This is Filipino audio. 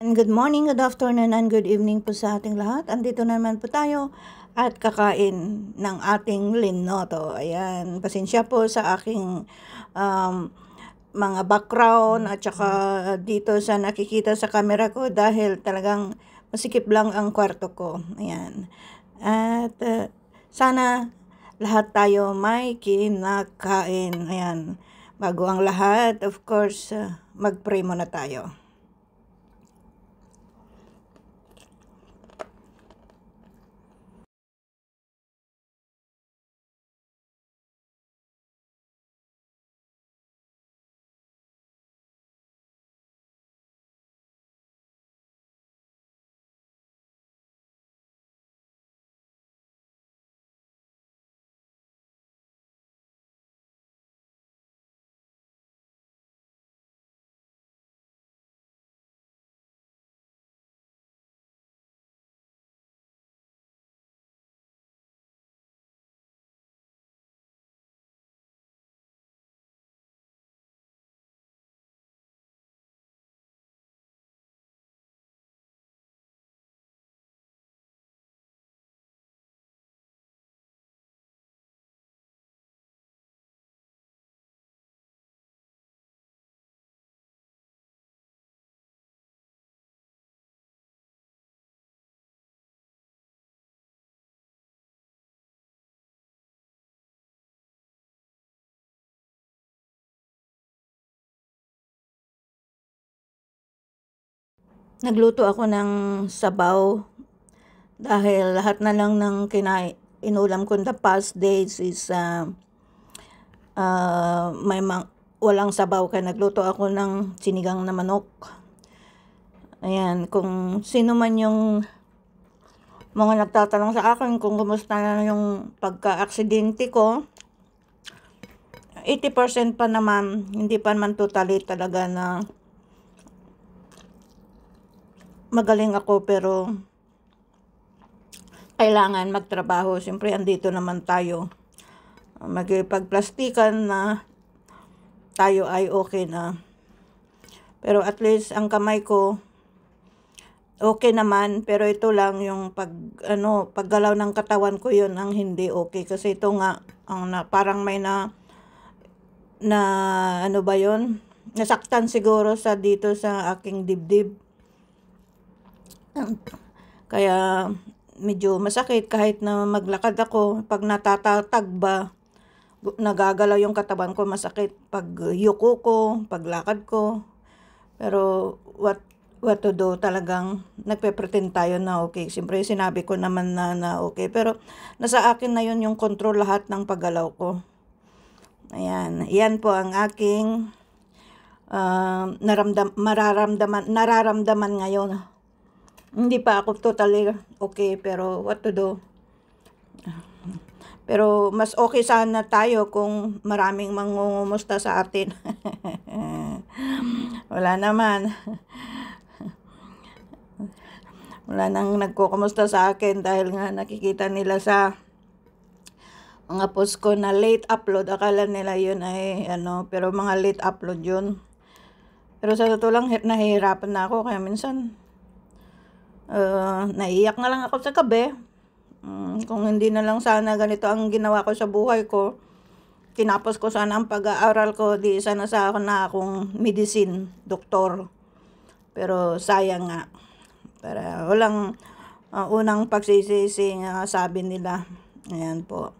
And good morning, good afternoon, and good evening po sa ating lahat. Andito naman po tayo at kakain ng ating linoto. Ayan, pasensya po sa aking um, mga background at saka dito sa nakikita sa camera ko dahil talagang masikip lang ang kwarto ko. Ayan. At sana lahat tayo may kinakain. Ayan. Bago ang lahat, of course, mag-pray muna tayo. Nagluto ako ng sabaw dahil lahat na lang ng inulam ko the past days is walang sabaw kaya nagluto ako ng sinigang na manok. Ayan, kung sino man yung mga nagtatanong sa akin kung kumusta na yung pagka-aksidente ko, 80% pa naman, hindi pa naman totally talaga na magaling ako, pero kailangan magtrabaho. Siyempre, andito naman tayo. Magpagplastikan na tayo ay okay na. Pero at least ang kamay ko okay naman, pero ito lang yung paggalaw ng katawan ko, yun ang hindi okay kasi ito nga parang may na ano ba yun? Nasaktan siguro sa dito sa aking dibdib. Kaya medyo masakit kahit na maglakad ako, pag natatatag ba, nagagalaw yung katawan ko, masakit pag yuko ko, paglakad ko. Pero what to do, talagang nagpe-pretend tayo na okay. Siyempre sinabi ko naman na okay, pero nasa akin na yun yung control lahat ng paggalaw ko. Ayan, yan po ang aking nararamdaman ngayon. Hindi pa ako totally okay, pero what to do. Pero mas okay sana tayo kung maraming mangungumusta sa atin. Wala naman. Wala nang nagkukumusta sa akin dahil nga nakikita nila sa mga post ko na late upload. Akala nila yun ay pero mga late upload yun. Pero sa totoo lang, nahihirapan na ako. Kaya minsan, naiiyak na lang ako sa gabi. Kung hindi na lang sana ganito ang ginawa ko sa buhay ko, tinapos ko sana ang pag-aaral ko, di sana sa akong medicine, doktor. Pero sayang nga. Para walang unang pagsisisi nga sabi nila. Ayan po.